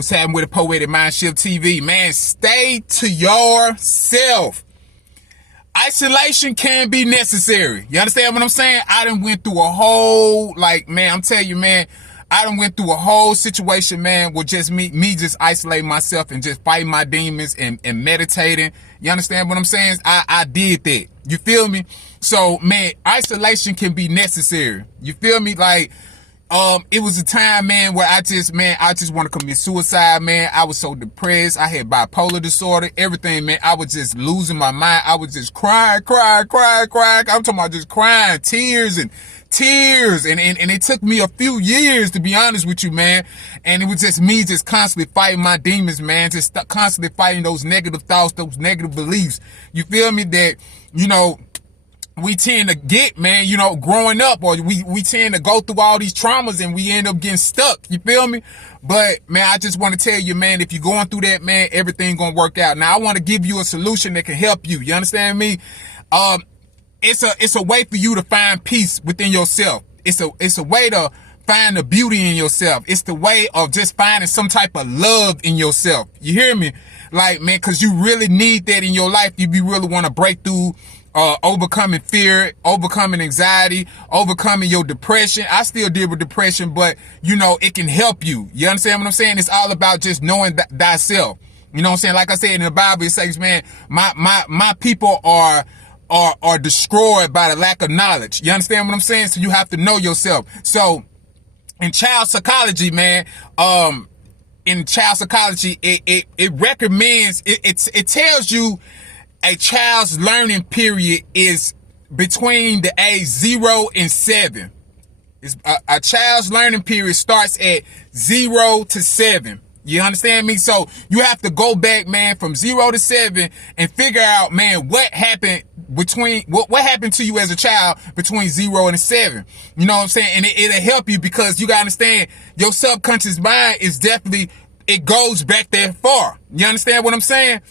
What's happening with the Poetic Mindshift TV? Man, stay to yourself. Isolation can be necessary. You understand what I'm saying? I done went through a whole, man, I'm telling you, man, I done went through a whole situation, man, with just me just isolating myself and just fighting my demons and meditating. You understand what I'm saying? I did that. You feel me? So, man, isolation can be necessary. You feel me? It was a time, man, where I just want to commit suicide, man. I was so depressed. I had bipolar disorder, everything, man. I was just losing my mind. I was just crying. I'm talking about just crying, tears. And it took me a few years, to be honest with you, man. And it was just me just constantly fighting my demons, man. Just constantly fighting those negative thoughts, those negative beliefs. You feel me? That, we tend to get, man, growing up, or we tend to go through all these traumas and we end up getting stuck. You feel me? But, man, I just want to tell you, man, if you're going through that, man, everything gonna work out. Now, I want to give you a solution that can help you. You understand me? It's a way for you to find peace within yourself. It's a way to find the beauty in yourself. It's the way of just finding some type of love in yourself. You hear me? Man, cause you really need that in your life if you really want to break through, overcoming fear, overcoming anxiety, overcoming your depression. I still deal with depression, but it can help you. You understand what I'm saying? It's all about just knowing thyself. You know what I'm saying? Like I said in the Bible, it says, man, my people are destroyed by the lack of knowledge. You understand what I'm saying? So you have to know yourself. So in child psychology, man, it recommends, it tells you a child's learning period is between the age 0 and 7. A child's learning period starts at 0 to 7. You understand me? So you have to go back, man, from 0 to 7 and figure out, man, what happened what happened to you as a child between 0 and 7. You know what I'm saying? And it'll help you, because you gotta understand, your subconscious mind is definitely, it goes back that far. You understand what I'm saying?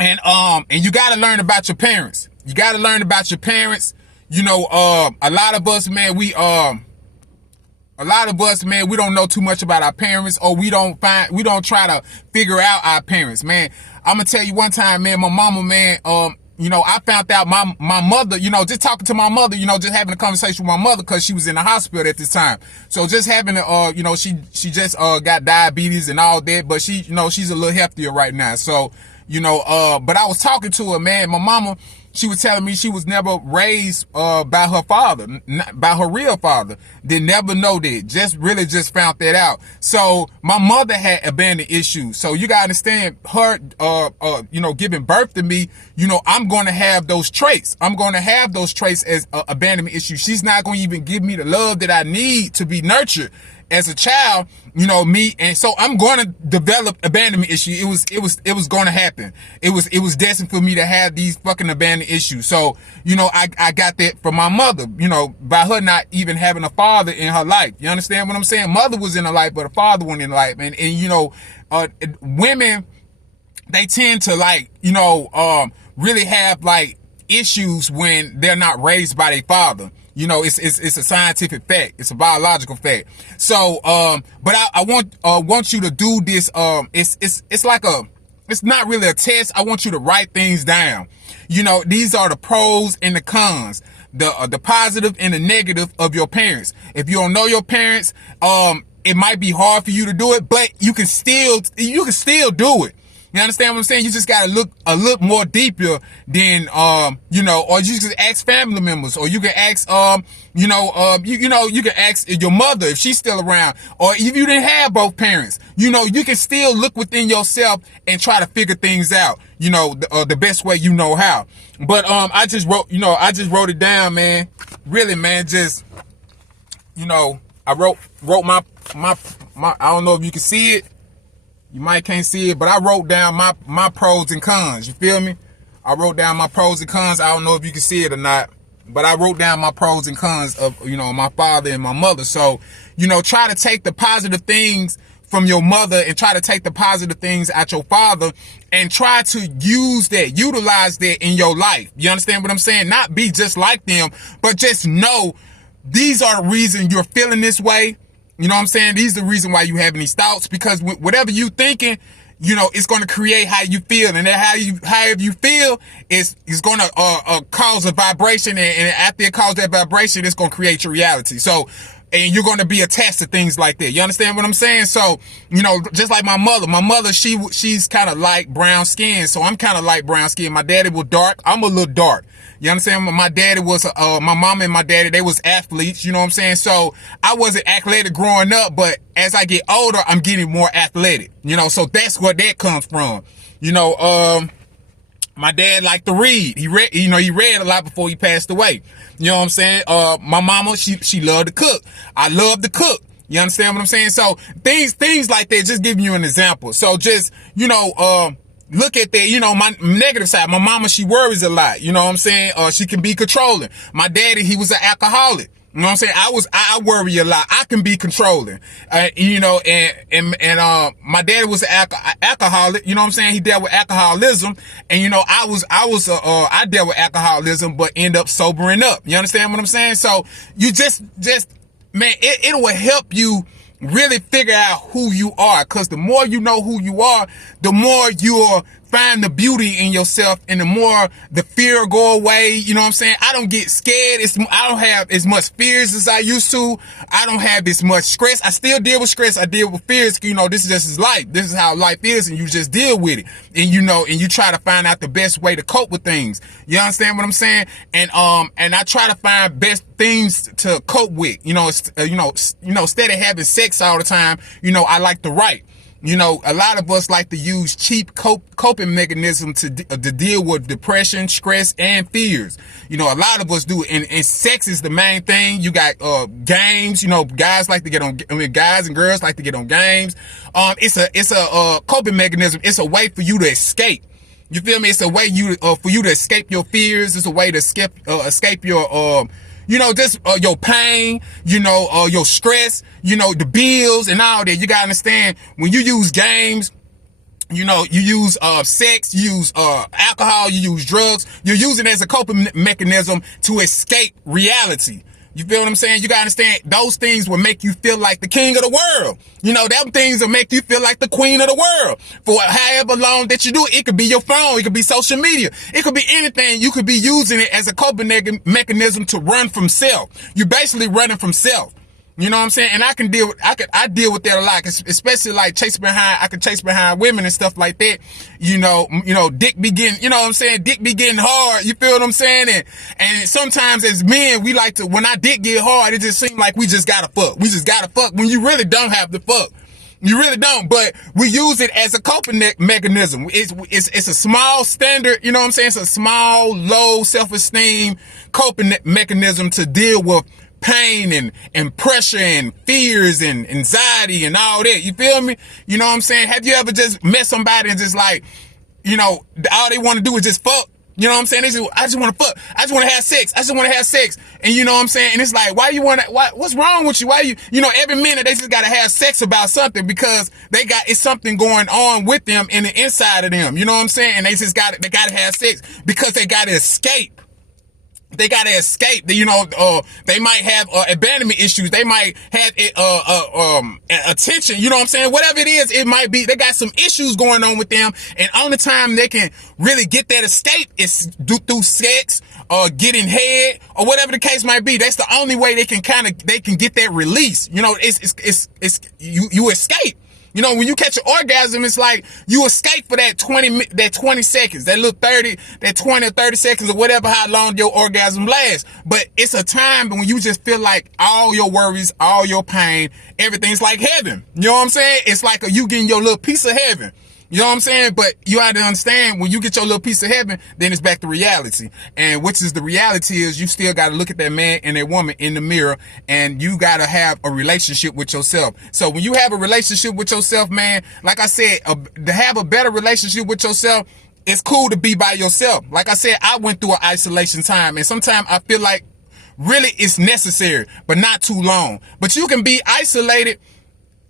And you gotta learn about your parents. You gotta learn about your parents. A lot of us, man, we don't know too much about our parents, or we don't try to figure out our parents, man. I'm gonna tell you one time, man, my mama, man, I found out my mother, just talking to my mother, just having a conversation with my mother, cause she was in the hospital at this time. So just having she just got diabetes and all that, but she's a little healthier right now. So, but I was talking to her, man. My mama, she was telling me she was never raised by her father, by her real father. Did never know that. Just found that out. So my mother had abandonment issues. So you gotta understand, her giving birth to me, I'm gonna have those traits. I'm gonna have those traits as abandonment issues. She's not gonna even give me the love that I need to be nurtured as a child, me. And so I'm going to develop abandonment issue. It was going to happen. It was destined for me to have these fucking abandonment issues. So, I got that from my mother, by her not even having a father in her life. You understand what I'm saying? Mother was in her life, but a father wasn't in her life. And women, they tend to really have issues when they're not raised by their father. It's a scientific fact. It's a biological fact. So, but I want you to do this. It's not really a test. I want you to write things down. These are the pros and the cons, the positive and the negative of your parents. If you don't know your parents, it might be hard for you to do it, but you can still do it. You understand what I'm saying? You just gotta look more deeper than, or you can ask family members, or you can ask, you can ask your mother if she's still around, or if you didn't have both parents, you can still look within yourself and try to figure things out, the best way you know how. But, I just wrote it down, man. Really, man, just, I wrote my, I don't know if you can see it. You might can't see it, but I wrote down my pros and cons. You feel me? I wrote down my pros and cons. I don't know if you can see it or not, but I wrote down my pros and cons of, my father and my mother. So, try to take the positive things from your mother and try to take the positive things at your father and try to utilize that in your life. You understand what I'm saying? Not be just like them, but just know these are the reason you're feeling this way. You know what I'm saying? These are the reason why you having these thoughts, because whatever you thinking, you know, it's going to create how you feel, and then however you feel is going to cause a vibration, and after it causes that vibration, it's going to create your reality. So, and you're going to be attached to things like that. You understand what I'm saying? So, you know, just like my mother, she's kind of light brown skin, so I'm kind of light brown skin. My daddy was dark. I'm a little dark. You understand? My daddy was, my mom and my daddy, they was athletes, you know what I'm saying? So I wasn't athletic growing up, but as I get older, I'm getting more athletic, you know, so that's where that comes from. You know, my dad liked to read. He read a lot before he passed away. You know what I'm saying? My mama, she loved to cook. I love to cook. You understand what I'm saying? So things like that, just giving you an example. So just, you know, look at that, you know, my negative side. My mama, she worries a lot. You know what I'm saying? She can be controlling. My daddy, he was an alcoholic. You know what I'm saying? I worry a lot. I can be controlling. You know, and my daddy was an alcoholic. You know what I'm saying? He dealt with alcoholism. And, you know, I dealt with alcoholism, but end up sobering up. You understand what I'm saying? So you just, man, it will help you really figure out who you are, because the more you know who you are, the more you'll find the beauty in yourself, and the more the fear go away. You know what I'm saying? I don't get scared. I don't have as much fears as I used to. I don't have as much stress. I still deal with stress. I deal with fears. You know, this is just life. This is how life is, and you just deal with it. And you know, and you try to find out the best way to cope with things. You understand what I'm saying? And I try to find best things to cope with. You know, instead of having sex all the time, you know, I like to write. You know, a lot of us like to use cheap coping mechanism to deal with depression, stress, and fears. You know, a lot of us do it, and sex is the main thing. You got games. You know, guys like to get on. I mean, guys and girls like to get on games. It's a coping mechanism. It's a way for you to escape. You feel me? It's a way for you to escape your fears. It's a way to escape your you know, just your pain, you know, your stress, you know, the bills and all that. You gotta understand, when you use games, you know, you use sex, you use alcohol, you use drugs, you're using it as a coping mechanism to escape reality. You feel what I'm saying? You gotta understand, those things will make you feel like the king of the world. You know, them things will make you feel like the queen of the world. For however long that you do it, it could be your phone, it could be social media, it could be anything. You could be using it as a coping mechanism to run from self. You're basically running from self. You know what I'm saying? And I deal with that a lot, especially like I can chase behind women and stuff like that. You know, dick be getting, you know what I'm saying? Dick be getting hard. You feel what I'm saying? And sometimes as men, we like to, when our dick get hard, it just seems like we just gotta fuck. We just gotta fuck when you really don't have to fuck. You really don't, but we use it as a coping mechanism. It's a small standard, you know what I'm saying? It's a small, low self-esteem coping mechanism to deal with pain and pressure and fears and anxiety and all that. You feel me? You know what I'm saying? Have you ever just met somebody and just like, you know, all they want to do is just fuck? You know what I'm saying? I just want to fuck. I just want to have sex. I just want to have sex. And you know what I'm saying? And it's like, what's wrong with you? You know, every minute they just got to have sex about something, because it's something going on with them in the inside of them. You know what I'm saying? And they got to have sex because they got to escape. They gotta escape. You know, they might have abandonment issues. They might have attention. You know what I'm saying? Whatever it is, it might be. They got some issues going on with them, and only time they can really get that escape is through sex or getting head or whatever the case might be. That's the only way they can get that release. You know, you escape. You know, when you catch an orgasm, it's like you escape for that 20 seconds, that little 20 or 30 seconds or whatever, how long your orgasm lasts. But it's a time when you just feel like all your worries, all your pain, everything's like heaven. You know what I'm saying? It's like you getting your little piece of heaven. You know what I'm saying? But you have to understand, when you get your little piece of heaven, then it's back to reality. And which is the reality is you still got to look at that man and that woman in the mirror, and you got to have a relationship with yourself. So when you have a relationship with yourself, man, like I said, to have a better relationship with yourself, it's cool to be by yourself. Like I said, I went through an isolation time, and sometimes I feel like really it's necessary, but not too long. But you can be isolated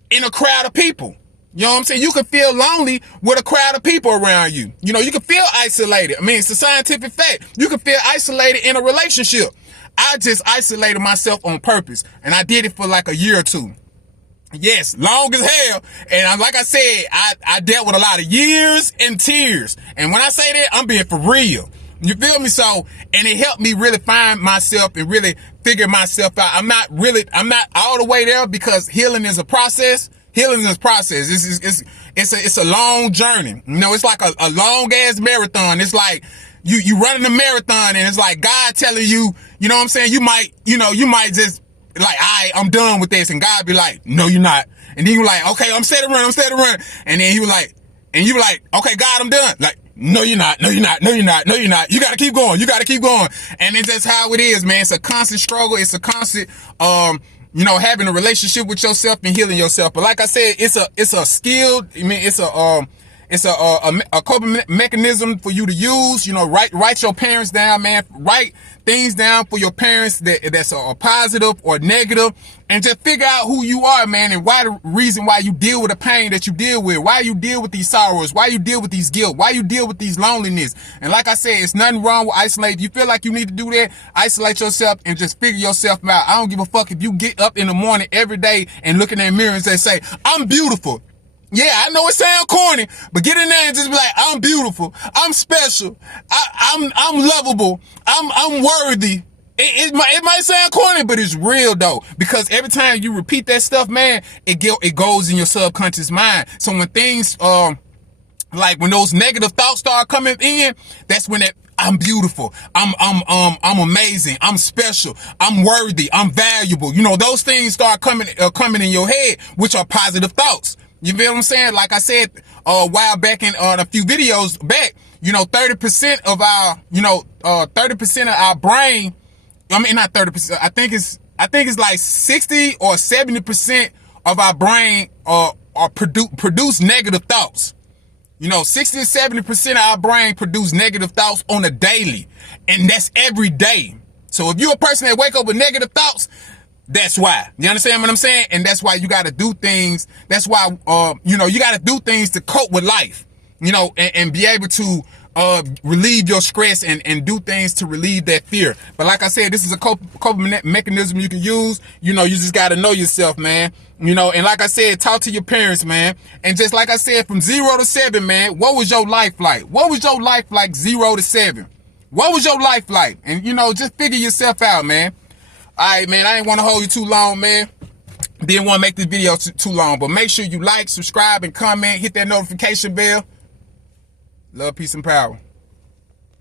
in a crowd of people. You know what I'm saying? You can feel lonely with a crowd of people around you. You know, you can feel isolated. I mean, it's a scientific fact. You can feel isolated in a relationship. I just isolated myself on purpose, and I did it for like a year or two. Yes, long as hell. And like I said, I dealt with a lot of years and tears. And when I say that, I'm being for real. You feel me? So, and it helped me really find myself and really figure myself out. I'm not all the way there, because healing is a process. Healing is a process. It's a long journey. You know, it's like a long ass marathon. It's like you running a marathon, and it's like God telling you, you know what I'm saying? You might just like, I'm done with this. And God be like, no, you're not. And then you like, okay, I'm steady running. And then you were like, okay, God, I'm done. Like, no, you're not. No, you're not. No, you're not. No, you're not. You got to keep going. You got to keep going. And it's just how it is, man. It's a constant struggle. It's a constant, having a relationship with yourself and healing yourself. But like I said, it's a skill. I mean, it's a coping mechanism for you to use. You know, write your parents down, man. Write things down for your parents that's a positive or negative, and just figure out who you are, man, and why the reason why you deal with the pain that you deal with, why you deal with these sorrows, why you deal with these guilt, why you deal with these loneliness. And like I said, it's nothing wrong with isolate. You feel like you need to do that, isolate yourself and just figure yourself out. I don't give a fuck if you get up in the morning every day and look in that mirror and say, I'm beautiful. Yeah, I know it sounds corny, but get in there and just be like, I'm beautiful, I'm special, I'm lovable, I'm worthy. It might sound corny, but it's real though, because every time you repeat that stuff, man, it goes in your subconscious mind. So when things like when those negative thoughts start coming in, that's when I'm beautiful, I'm amazing, I'm special, I'm worthy, I'm valuable. You know, those things start coming in your head, which are positive thoughts. You feel what I'm saying? Like I said a while back in a few videos back, 30% of our, 30% of our brain, I mean, not 30%, I think it's like 60 or 70% of our brain produce negative thoughts. 60 to 70% of our brain produce negative thoughts on a daily, and that's every day. So if you're a person that wake up with negative thoughts, that's why. You understand what I'm saying? And that's why you got to do things. That's why, you got to do things to cope with life, and be able to relieve your stress and do things to relieve that fear. But like I said, this is a coping mechanism you can use. You just got to know yourself, man. And like I said, talk to your parents, man. And just like I said, from 0 to 7, man, what was your life like? What was your life like 0 to 7? What was your life like? And, just figure yourself out, man. All right, man, I didn't want to hold you too long, man. Didn't want to make this video too long, but make sure you like, subscribe, and comment. Hit that notification bell. Love, peace, and power.